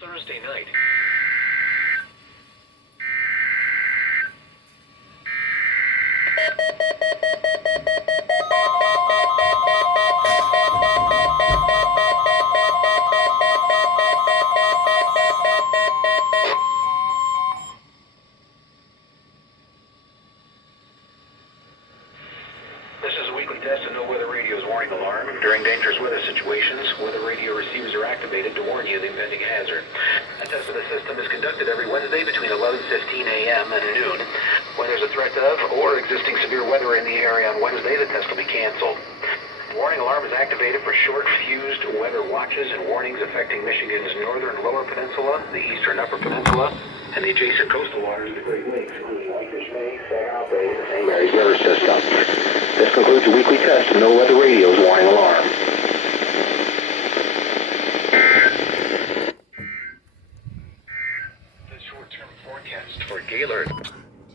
Thursday night. This is a weekly test of no-weather radio's warning alarm. During dangerous weather situations, weather radio receivers are activated to warn you of the impending hazard. A test of the system is conducted every Wednesday between 11:15 a.m. and noon. When there's a threat of or existing severe weather in the area on Wednesday, the test will be canceled. The warning alarm is activated for short-fused weather watches and warnings affecting Michigan's northern lower peninsula, the eastern upper peninsula, and the adjacent coastal waters of the Great Lakes, including Lakers Bay, Saginaw Bay, and the St. Mary's River system. This concludes a weekly test of no-weather radio's warning alarm. The short-term forecast for Gaylord.